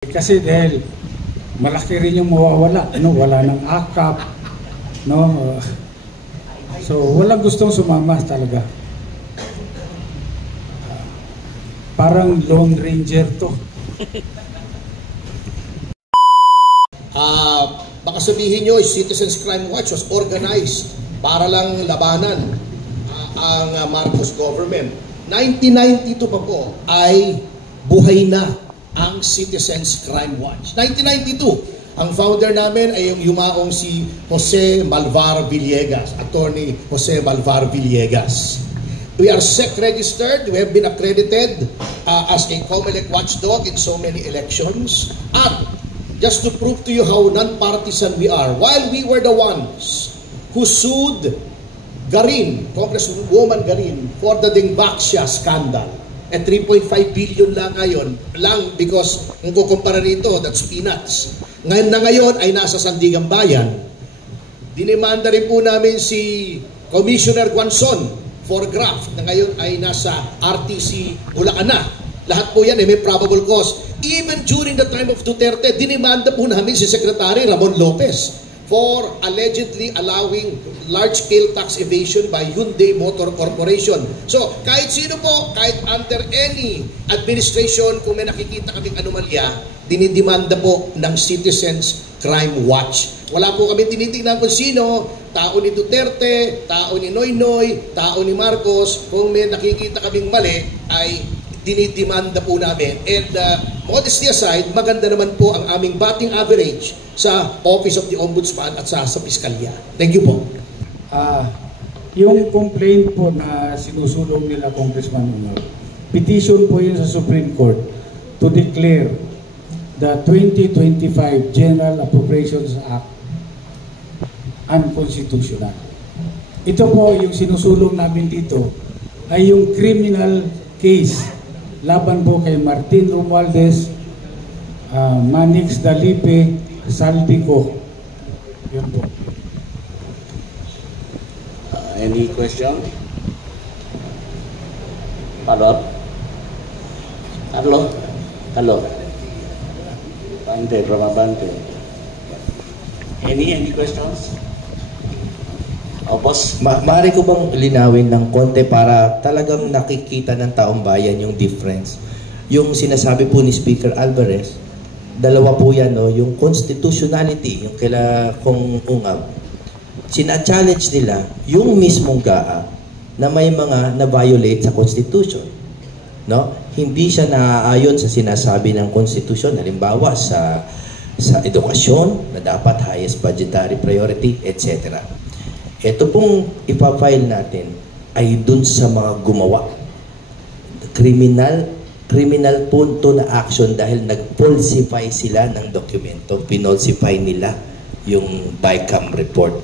Kasi dahil malaki rin yung mawawala, wala ng akap, so walang gustong sumama talaga. Parang Lone Ranger to. Baka sabihin nyo, Citizens Crime Watch was organized para lang labanan ang Marcos government. 1992 pa po ay buhay na ang Citizens Crime Watch. 1992, ang founder namin ay yung yumaong si Jose Malvar Villegas, Attorney Jose Malvar Villegas. We are SEC registered. We have been accredited as a COMELEC watchdog in so many elections. At just to prove to you how non-partisan we are, while we were the ones who sued Garin, Congresswoman Garin, for the Dingbaxia scandal, at 3.5 billion lang ngayon, lang because kung kukumpara rito, that's peanuts. Ngayon ay nasa Sandigan Bayan. Dinimanda rin po namin si Commissioner Guanzon for graft na ngayon ay nasa RTC Bulacan na. Lahat po yan may probable cause. Even during the time of Duterte, dinimanda po namin si Secretary Ramon Lopez for allegedly allowing large-scale tax evasion by Hyundai Motor Corporation. So, kahit sino po, kahit under any administration, kung may nakikita kaming anomalya, dinidemanda po ng Citizens Crime Watch. Wala po kami tinitingnan kung sino, tao ni Duterte, tao ni Noynoy, tao ni Marcos. Kung may nakikita kaming mali, ay dinidemanda po namin. And modesty aside, maganda naman po ang aming batting average sa Office of the Ombudsman at sa Piskalya. Thank you po. Yung complaint po na sinusulong nila Congressman Honor, petition po yun sa Supreme Court to declare the 2025 General Appropriations Act unconstitutional. Ito po yung sinusulong namin dito ay yung criminal case laban po kay Martin Romualdez, Manix Dalipe, Saldico. Yun po. Any question? Follow up? Hello. Bante, from Abante. Any questions? Boss, maaari ko bang linawin ng konti para talagang nakikita ng taong bayan yung difference? Yung sinasabi po ni Speaker Alvarez, dalawa po yan, yung constitutionality, yung kila kung ungab. Sina-challenge nila yung mismong GAA na may mga na-violate sa Constitution. No? Hindi siya naaayon sa sinasabi ng Constitution, halimbawa sa edukasyon na dapat highest budgetary priority, etc. Ito pong ipafile natin ay dun sa mga gumawa. Criminal punto na action dahil nag-falsify sila ng dokumento. Pinolsify nila yung BICAM report.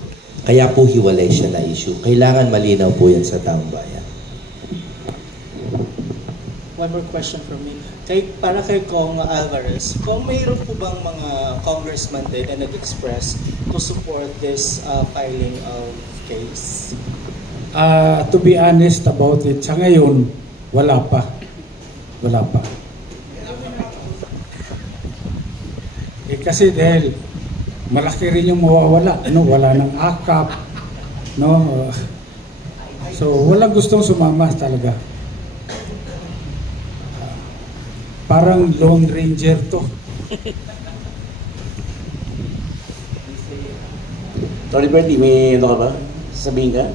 Kaya po hiwalay siya na issue. Kailangan malinaw po yan sa taong bayan. One more question from me. Para kay Kong Alvarez, kung mayroon po bang mga congressman din na nag-express to support this filing of case? To be honest about it, sa ngayon, wala pa. Kasi dahil malaki rin yung mawawala, wala ng akap, so walang gustong sumama talaga. Parang Lone Ranger to. Tony Bertie, may ano ka ba? Sabihin ka?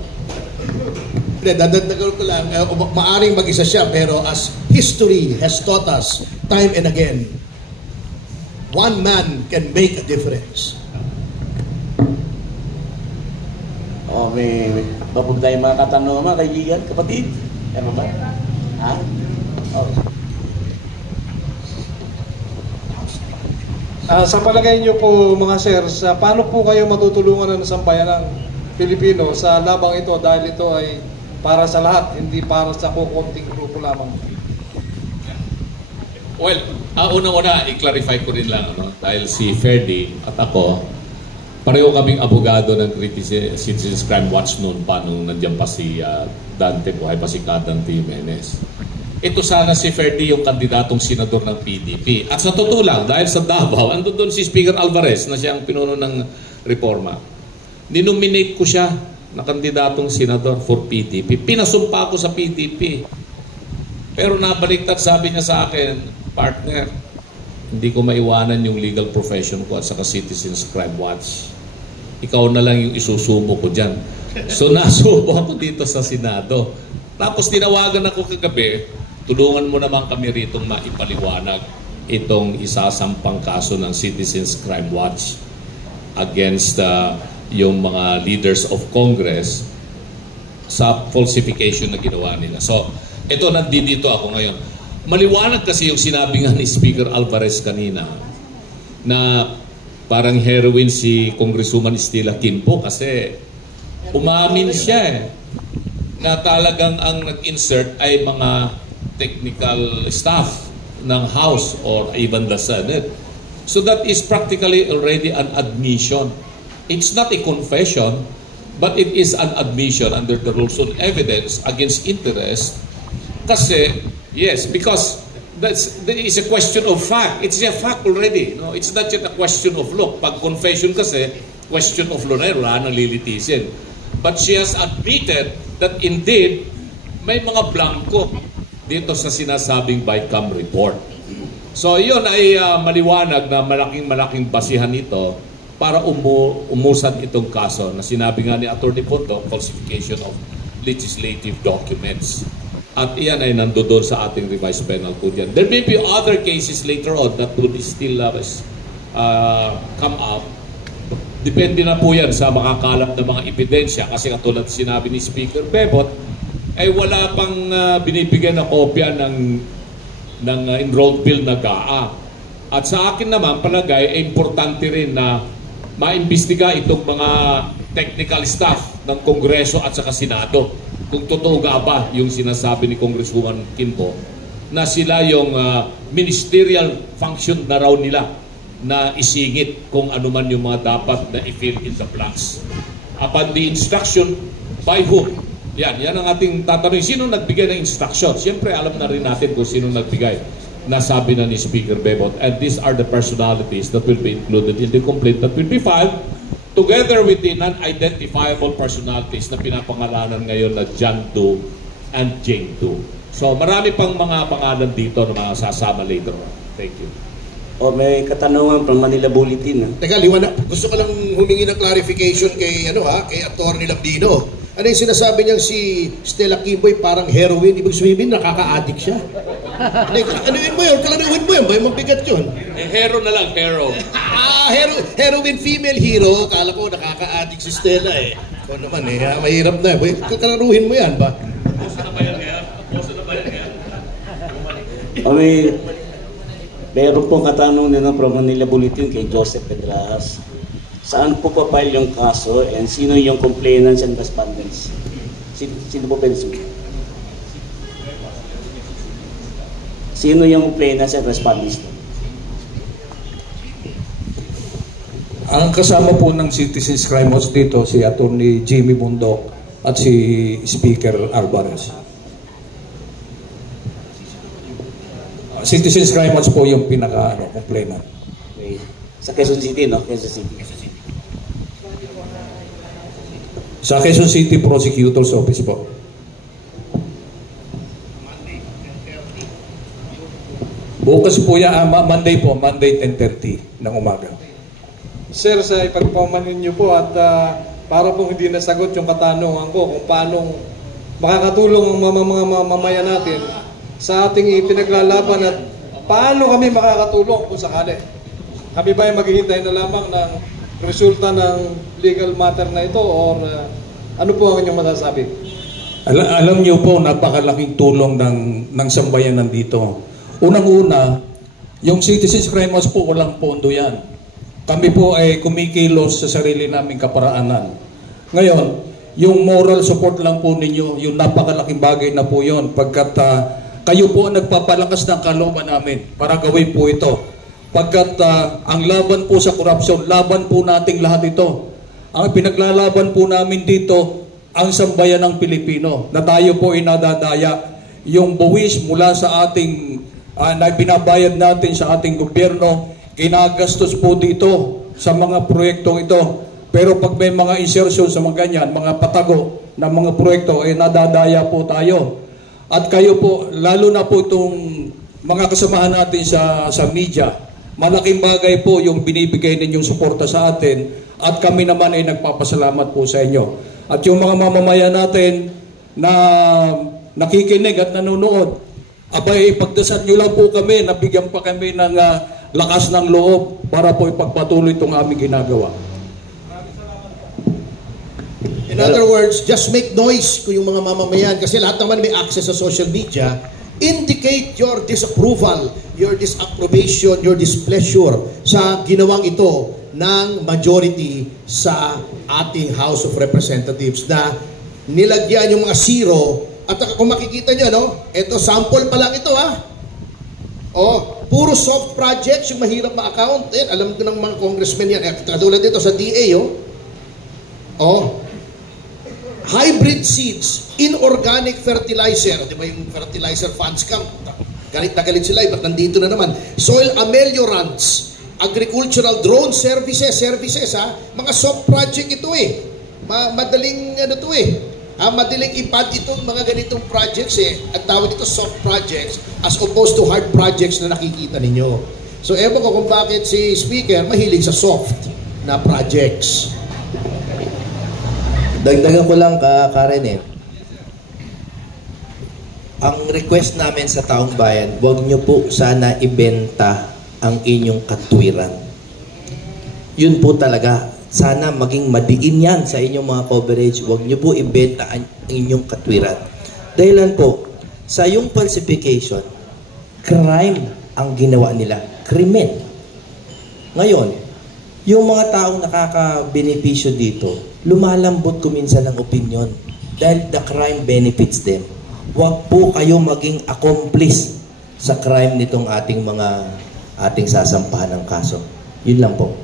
Dadagdagan ko lang, maaring mag-isa siya, pero as history has taught us time and again, one man can make a difference. May babog tayong mga katanungan, mga kaibigan, kapatid. Ano ba? Ha? Sa palagay niyo po mga sir, paano po kayo matutulungan ng sambayanang Pilipino sa labang ito dahil ito ay para sa lahat, hindi para sa kukunting grupo lamang? Well, unang-una, i-clarify ko rin lang, dahil si Ferdy at ako, pareho kaming abogado ng Citizens Crime Watch noon pa nung nandiyan pa si Dante, buhay pa si Dante Jimenez. ito sana si Ferdy yung kandidatong senador ng PDP. At sa totoo lang, dahil sa Davao, ando doon si Speaker Alvarez na siya ang pinuno ng reforma. Ninominate ko siya na kandidatong senador for PDP. Pinasumpa ko sa PDP. Pero nabaliktad, sabi niya sa akin, partner, hindi ko maiwanan yung legal profession ko at saka Citizens Crime Watch. Ikaw na lang yung isusubo ko dyan. So nasubo ako dito sa Senado. Tapos tinawagan ako kagabi, tulungan mo naman kami ritong maipaliwanag itong isasampang kaso ng Citizens Crime Watch against yung mga leaders of Congress sa falsification na ginawa nila. So, ito, nandito ako ngayon. Maliwanag kasi yung sinabi nga ni Speaker Alvarez kanina na parang heroine si Congresswoman Stella Quimpo kasi umamin siya na talagang ang nag-insert ay mga technical staff ng House or even the Senate. So that is practically already an admission. It's not a confession, but it is an admission under the rules of evidence against interest. Kasi, yes, because there is a question of fact. It's a fact already. No? It's not just a question of law. Pag confession kasi, question of law na wala nang lilitisin. But she has admitted that indeed, may mga blanco dito sa sinasabing BICAM report. So yun ay maliwanag na malaking basihan ito para umusad itong kaso na sinabi nga ni Atty. Pondo, falsification of legislative documents. At iyan ay nandoon sa ating revised penal code yan. There may be other cases later on that would still come up. Depende na po yan sa makakalap na mga ebidensya kasi katulad sinabi ni Speaker Bebot ay wala pang binibigyan na kopya ng enrolled bill na GAA. At sa akin naman palagay ay importante rin na maimbestiga itong mga technical staff ng Kongreso at saka Senado kung totoo nga ba yung sinasabi ni Congresswoman Quimpo na sila yung ministerial function na raw nila na isingit kung ano man yung mga dapat na i-fill in the blanks. Upon the instruction, by whom? Yan ang ating tatanungin. Sino nagbigay ng instruction? Siyempre, alam na rin natin kung sino nagbigay. Nasabi na ni Speaker Bebot. And these are the personalities that will be included in the complaint that will be filed together with the non-identifiable personalities na pinapangalanan ngayon na John Doe and Jane Doe. So, marami pang mga pangalan dito na mga sasama later on. Thank you. O may katanungan from Manila Bulletin. Teka, liwanag. Gusto ko lang humingi ng clarification kay kay Atty. Lambino. Ano yung sinasabi niyang si Stella Quimboy parang heroin? Ibig sabihin, nakaka-addict siya. Anuin mo yun? Kalanuhin mo yun? Ba yung mabigat yun? Hero na lang, hero. Heroin female hero. Kala ko nakaka-addict si Stella eh. Ikaw naman mahirap na. Kalanuhin mo yan ba? Puso na ba yan ngayon? Puso na ba yan ngayon? O meron pong katanungan ng from Manila Bulletin kay Joseph Pedrajas. Saan po pa-file yung kaso and sino yung complainants and respondents? Sino po pwede sumunod? Sino yung complainants and respondents? Ang kasama po ng Citizens Crime Watch dito si Atty. Jimmy Bundok at si Speaker Alvarez. Citizens Crime Watch po yung pinaka-complainant. Okay. Sa Quezon City, no? Quezon City. Sa Quezon City Prosecutor's Office po. Bukas po yan, Monday po, Monday 10:30 ng umaga. Sir, sa ipagpamanin niyo po at para po hindi nasagot yung katanungan ko kung paano makakatulong ang mga mamamayan natin sa ating ipinaglalaban at paano kami makakatulong kung sakali. Kami ba ay maghihintay na lamang ng resulta ng legal matter na ito or ano po ang inyong masasabi? Alam niyo po, napakalaking tulong ng sambayan nandito. Unang-una, yung Citizens Crime Watch po walang pondo yan. Kami po ay kumikilos sa sarili naming kaparaanan. Ngayon, yung moral support lang po ninyo, yung napakalaking bagay na po yun pagkat kayo po ang nagpapalakas ng kalooban namin para gawin po ito. Pagkat ang laban po sa korupsyon, laban po nating lahat ito. Ang pinaglalaban po namin dito, ang sambayan ng Pilipino, na tayo po ay nadadaya. yung buwis mula sa ating na binabayad natin sa ating gobyerno, ginagastos po dito sa mga proyektong ito. Pero pag may mga insertion sa mga ganyan, mga patago na mga proyekto, nadadaya po tayo. At kayo po, lalo na po itong mga kasamahan natin sa media, malaking bagay po yung binibigay ninyong suporta sa atin at kami naman ay nagpapasalamat po sa inyo. At yung mga mamamayan natin na nakikinig at nanonood, abay, ipagdasal nyo lang po kami, nabigyan pa kami ng lakas ng loob para po ipagpatuloy itong aming ginagawa. In other words, just make noise kung yung mga mamamayan, kasi lahat naman may access sa social media, indicate your disapproval, your disapprobation, your displeasure sa ginawang ito ng majority sa ating House of Representatives na nilagyan yung mga zero. At kung makikita nyo, no? Ito, sample pa lang ito, ha? Puro soft projects, yung mahirap ma-account. Alam ko ng mga congressmen yan. Katulad dito sa DA, hybrid seeds, inorganic fertilizer. Di ba yung fertilizer funds scam? Galit na galit sila, ba't nandito na naman? Soil ameliorants, agricultural drone services, ha? Mga soft project ito madaling madaling ipad itong mga ganitong projects Ang tawag dito soft projects as opposed to hard projects na nakikita ninyo. So ewan ko kung bakit si Speaker mahilig sa soft na projects. Dagdagan ko lang Karen ang request namin sa taong bayan, huwag nyo po sana ibenta ang inyong katwiran. Yun po talaga. Sana maging madiin yan sa inyong mga coverage. Huwag nyo po ibenta ang inyong katwiran. Dahilan po, sa yung falsification, crime ang ginawa nila. Krimen. Ngayon, yung mga taong nakakabenepisyo dito, lumalambot kuminsan ng opinion dahil the crime benefits them. Huwag po kayo maging accomplice sa crime nitong ating sasampahan ng kaso. Yun lang po.